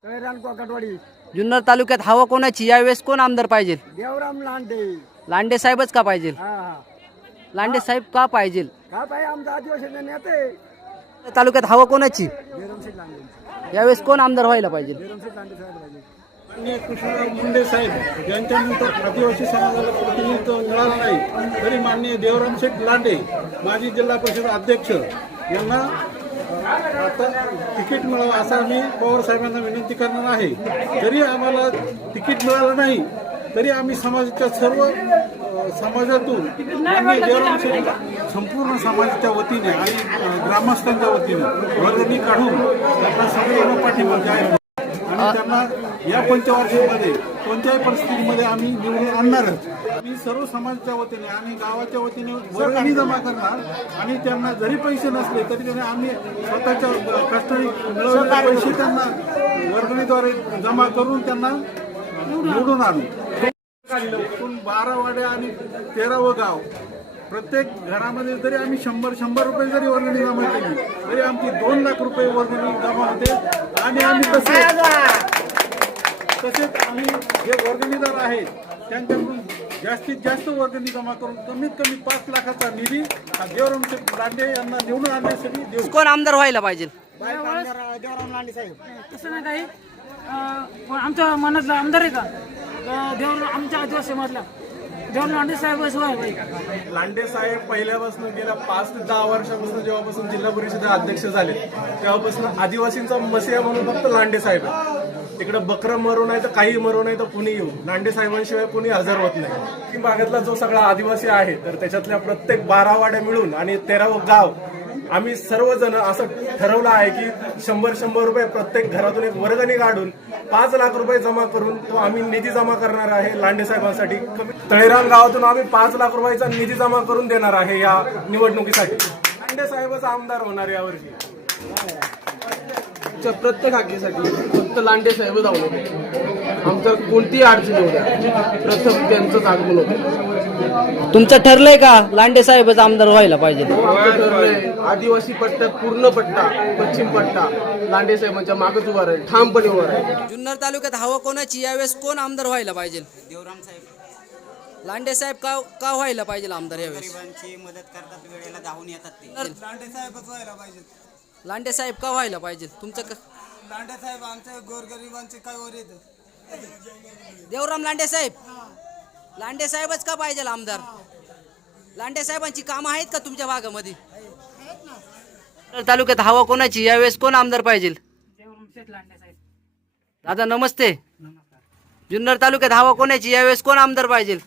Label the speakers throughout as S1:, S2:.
S1: जुन्नर तालुक्यात हवा कोणाची, यावेळेस कोण आमदार पाहिजे?
S2: देवराम लांडे.
S1: लांडे साहेबच का पाहिजे? लांडे साहेब का पाहिजे?
S2: का पाहिजे? आमचा आदिवासी नेते.
S1: तालुक्यात हवा कोणाची,
S2: देवरामशेठ लांडे.
S1: यावेळेस कोण आमदार व्हायला पाहिजे?
S2: देवरामशेठ लांडे साहेब पाहिजे.
S3: माननीय कृष्णराव मुंडे साहेब यांच्यानंतर आदिवासी समाजाला प्रतिनिधित्व मिळालं नाही तरी माननीय देवरामशेठ लांडे माजी जिल्हा परिषद अध्यक्ष यांना आता तिकीट मिळावं असं आम्ही पवार साहेबांना विनंती करणार आहे. जरी आम्हाला तिकीट मिळालं नाही तरी आम्ही समाजाच्या सर्व समाजातून माननीय देवरामशेठ संपूर्ण समाजाच्या वतीने आणि ग्रामस्थांच्या वतीने वर्गणी काढून त्यांना सगळ्यांना पाठिंबा जाहीर आणि त्यांना या पंचवार्षिकमध्ये कोणत्याही परिस्थितीमध्ये आम्ही निवडून आणणारच. आम्ही सर्व समाजाच्या वतीने आणि गावाच्या वतीने वर्गणी जमा करणार आणि त्यांना जरी पैसे नसले तरी त्यांना आम्ही स्वतःच्या कष्टाने मिळवलेले पैसे त्यांना वर्गणीद्वारे जमा करून त्यांना निवडून आणू. 12 वाड्या आणि 13वं गाव प्रत्येक घरामध्ये जरी आम्ही 100 रुपये जरी वर्गणी जमा केली तरी आमची 2 लाख रुपये वर्गणी जमा होते. आणि आम्ही तसेच आम्ही जे वर्गणीदार आहेत त्यांच्याकडून जास्तीत जास्त वर्गणी जमा करून कमीत कमी 5 लाखाचा निधी हा देवरामशेठ लांडे यांना निवडून आणण्यासाठी देऊ.
S1: कोण आमदार व्हायला पाहिजे?
S2: देवराम लांडे साहेब.
S4: तसं नाही काही आमच्या मनातला आमदार आहे का आमच्या आदिवासी मधला देवराम लांडे साहेब व्हायला.
S5: लांडे साहेब पहिल्यापासून गेल्या 5 ते 10 वर्षापासून जेव्हापासून जिल्हा परिषद अध्यक्ष झाले तेव्हापासून आदिवासींचा मसिया म्हणून फक्त लांडे साहेब. तिकडे बकरं मरू नाही तर काही मरू नाही तर कुणी येऊ, लांडे साहेबांशिवाय कुणी हजर होत नाही. भागातला जो सगळा आदिवासी आहे तर त्याच्यातल्या प्रत्येक 12 वाड्या मिळून आणि 13वं गाव आम्ही सर्वजण असं ठरवलं आहे की 100 रुपये प्रत्येक घरातून एक वर्गणी काढून 5 लाख रुपये जमा करून तो आम्ही निधी जमा करणार आहे लांडे साहेबांसाठी. तळेरान गावातून आम्ही 5 लाख रुपयाचा निधी जमा करून देणार आहे या निवडणुकीसाठी. लांडे साहेबच आमदार होणार यावर्षी.
S6: प्रत्येक हाकेसाठी फक्त लांडे साहेब धावले. आमचं कोणतीही अडचण येऊ द्या, प्रथम त्यांचंच आगमन होतं.
S1: तुमचं ठरलंय का लांडे साहेबच आमदार व्हायला पाहिजे?
S6: आमचं ठरलंय आदिवासी पट्ट्यात पूर्ण पट्टा पश्चिम पट्टा लांडे साहेबांच्या मागच उभा राहील, ठामपणे उभा राहील.
S1: जुन्नर तालुक्यात हवा कोणाची, यावेळेस कोण आमदार व्हायला पाहिजे?
S7: देवराम साहेब.
S1: लांडे साहेब का व्हायला पाहिजे आमदार यावेळेस?
S7: गरिबांची मदत करतात, वेळेला धावून येतात ते. लांडे साहेबच व्हायला पाहिजे.
S1: लांडे साहेब का व्हायला पाहिजे तुमचं?
S7: लांडे साहेब आमच्या गोरगरिबांचे काय वर येतं.
S1: देवराम लांडे साहेब. लांडे साहेबच का पाहिजे आमदार? लांडे साहेबांची कामं आहेत का तुमच्या भागामध्ये? तालुक्यात हवा कोणाची, यावेळेस कोण आमदार पाहिजे?
S4: देवरामशेठ लांडे साहेब.
S1: दादा नमस्ते. जुन्नर तालुक्यात हवा कोणाची, यावेळेस कोण आमदार पाहिजे?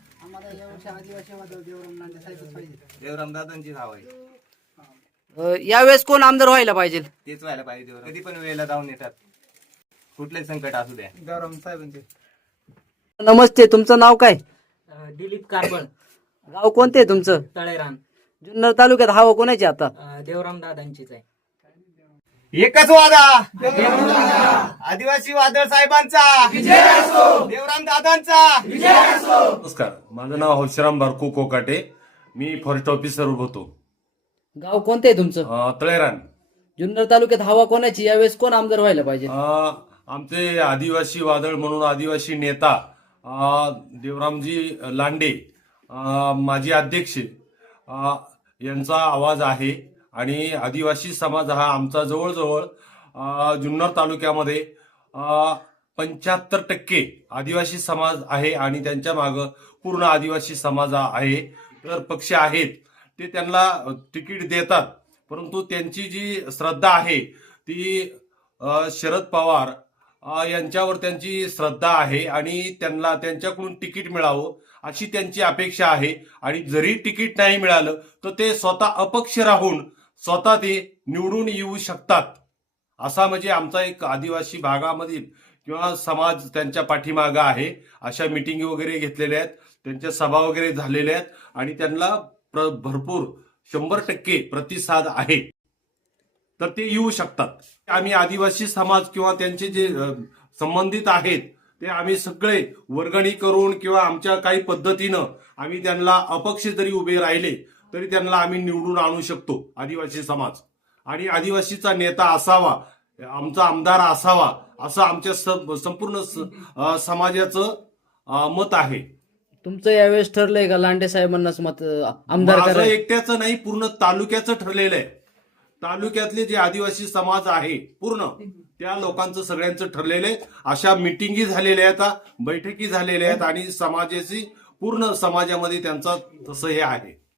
S7: देवराम दादांची धाव आहे.
S1: यावेळेस कोण आमदार व्हायला पाहिजे?
S7: तेच व्हायला पाहिजे. कधी पण वेळेला धावून येतात, कुठलेही संकट असू द्या.
S6: देवराम साहेबांचे.
S1: नमस्ते, तुमचं नाव काय?
S8: दिलीप कारबळ.
S1: गाव कोणते तुमचं?
S8: तळेरान.
S1: जुन्नर तालुक्यात हवा कोणाची आता?
S8: देवराम दादांचीच आहे.
S7: एकच वादा आदिवासी वादळ साहेबांचा, देवराम दादांचा.
S9: नमस्कार, माझं नाव हौशराम बारकू कोकाटे. मी फॉरेस्ट ऑफिसर होतो.
S1: गाव कोणते तुमचं?
S9: तळेरान.
S1: जुन्नर तालुक्यात हवा कोणाची, यावेळेस कोण आमदार व्हायला पाहिजे?
S9: आमचे आदिवासी वादळ म्हणून आदिवासी नेता देवरामजी लांडे माजी अध्यक्ष यांचा आवाज आहे. आणि आदिवासी समाज हा आमचा जवळजवळ जुन्नर तालुक्यामध्ये 75% आदिवासी समाज आहे आणि त्यांच्या मागं पूर्ण आदिवासी समाज आहे. तर पक्ष आहेत ते त्यांना तिकीट देतात, परंतु त्यांची जी श्रद्धा आहे ती शरद पवार यांच्यावर त्यांची श्रद्धा आहे आणि त्यांना त्यांच्याकडून तिकीट मिळावं अशी त्यांची अपेक्षा आहे. आणि जरी तिकीट नाही मिळालं तर ते स्वतः अपक्ष राहून स्वतः ते निवडून येऊ शकतात. असा म्हणजे आमचा एक आदिवासी भागामधील किंवा समाज त्यांच्या पाठीमागं आहे. अशा मिटिंग वगैरे घेतलेल्या आहेत, त्यांच्या सभा वगैरे झालेल्या आहेत आणि त्यांना भरपूर 100% प्रतिसाद आहे. तर ते येऊ शकतात. आम्ही आदिवासी समाज किंवा त्यांचे जे संबंधित आहेत ते आम्ही सगळे वर्गणी करून किंवा आमच्या काही पद्धतीनं आम्ही त्यांना अपक्ष जरी उभे राहिले तरी त्यांना आम्ही निवडून आणू शकतो आदिवासी समाज. आणि आदिवासीचा नेता असावा, आमचा आमदार असावा असं आमच्या संपूर्ण समाजाचं मत आहे.
S10: तुमचं यावेळेस ठरलंय का लांडे साहेबांनाच मत आमदार
S9: माझं
S10: करायचं?
S9: एकट्याचं नाही, पूर्ण तालुक्याचं ठरलेलं आहे. तालुक्यातले जे आदिवासी समाज आहे पूर्ण त्या लोकांचं सगळ्यांचं ठरलेलं आहे. अशा मिटिंगी झालेल्या आहेत, बैठकी झालेल्या आहेत आणि समाजाची पूर्ण समाजामध्ये त्यांचा तसं हे आहे.